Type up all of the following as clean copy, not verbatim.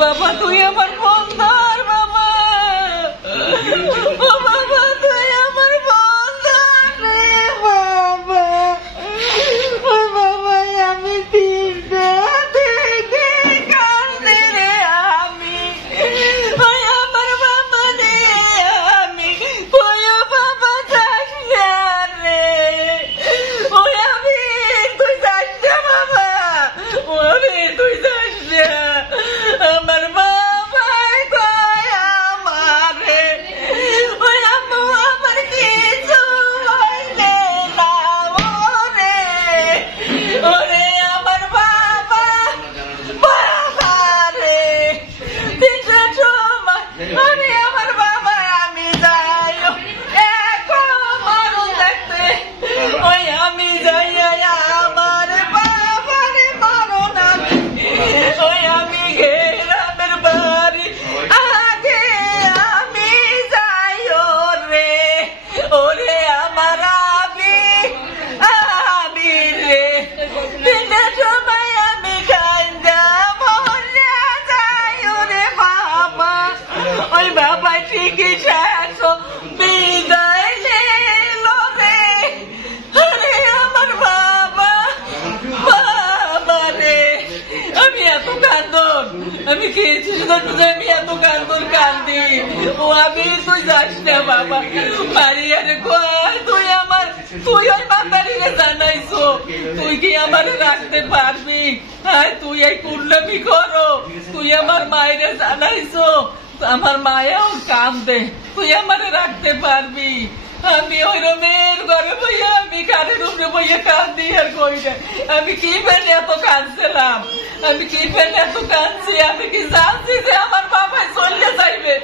বাবা তুই আমার ফোন ধর বাবা, ও বাবা তুই আমার ফোন ধর রে বাবা, ও বাবা আমি তিনটা থেকে কাঁদে রে আমি, ওই আমার বাবা রে আমি, ওই বাবা যাস না রে, ওই আমি তুই যাস না বাবা, ও আমি তুই যাস না, আমার বাবাই কয় আমারে, ওই আম্মু আমার কিছু হইলে না ওরে, ওরে আমার বাবা, বাবা রে তিনটার সময় আমি আমার বাবা আমি যাই মারুন দেখতে, ওই আমি যাই আমার বাবারে মারো না, ওই আমি গ্রামের বাড়ি আগে আমি যাই ওরে, ওরে আমার আবি আবি রে দিনের সময় আমি কান্দা মরে যাই ওরে বাবা, ওই বাবা ঠিকই শেষ বিদায় নিল রে, আরে আমার বাবা, বাবা রে আমি এত কান্দন, আমি খেয়েছি আমি এত কান্দন কান্দি, ও আমি তুই যাস না বাবা, মারিয়ারে কয় তুই আমার, তুই ওই মাতারিরে জানাইছো তুই কি আমার রাখতে পারবি, হ্যাঁ তুই এই কুণ্ডামি করো, তুই আমার মায়েরে জানাইছো, আমার মায়াও কান্দে, তুই আমারে রাখতে পারবি, আমি ওই রমের ঘরে বইয়া আমি কানের উপরে বইয়া কান্দি আর কই না, আমি কি ফেলে এত কাঁদছিলাম, আমি কি ফেলে এত কাঁদছি, আমি কি জানছি যে আমার বাবাই চলে যাইবে,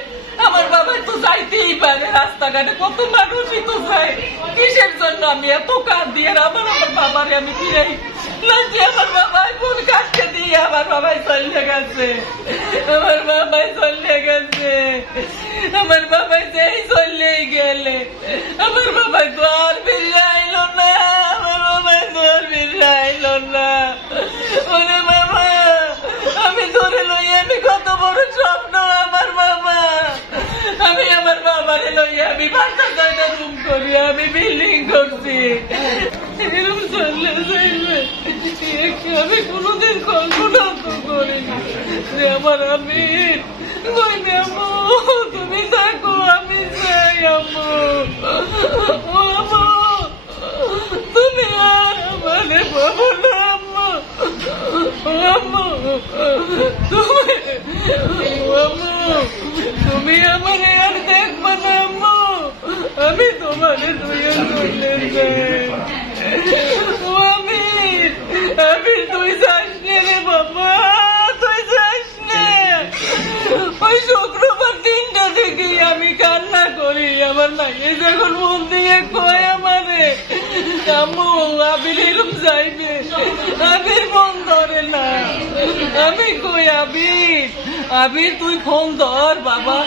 আমার বাবাই তো যাইতেই পারে, রাস্তাঘাটে কত মানুষই তো যায়, কিসের জন্য আমি এত কাঁদি, আর আমার বাবারে আমি ফিরাই লাঞ্চে আমার বাবাই ফুল কাটতে দিয়ে আমার বাবাই চলে গেছে, আমার বাবাই চলে গেছে, আমার বাবাই যেই চলেই গেলে আমার বাবাই তো আর ফিরে আইলো না, আমার বাবাই তো আর ফিরে আইলো না, ওরে বাবা আমি ধরে লইয়া আমি কত বড় স্বপ্ন আমার বাবা, আমি আমার বাবারে লইয়া আমি ৫-৬টা রুম করি, আমি বিল্ডিং করছি, এরকম চললে আমি কোনোদিন কল্পনা তো করিনি যে আমার আমি আম্মু তুমি থাকো আমি যাই আম্মু, ও আম্মু তুমি আর আমাদের পাবো না আম্মু, ও আম্মু তুমি আমার আর দেখবো না আম্মু, আমি তোমার দুইয়া চলে যাই, ও আমি তুই যাস না রে বাবা, তুই যাস না, ওই শুক্রবার ৩টা থেকে আমি কান্না করি, আমার মাইয়ে যখন মন দিয়ে কয় আমারে আম্মু আবির এরম যাইবে, আবির ফোন ধরে না, আমি কই আবির তুই ফোন ধর বাবা।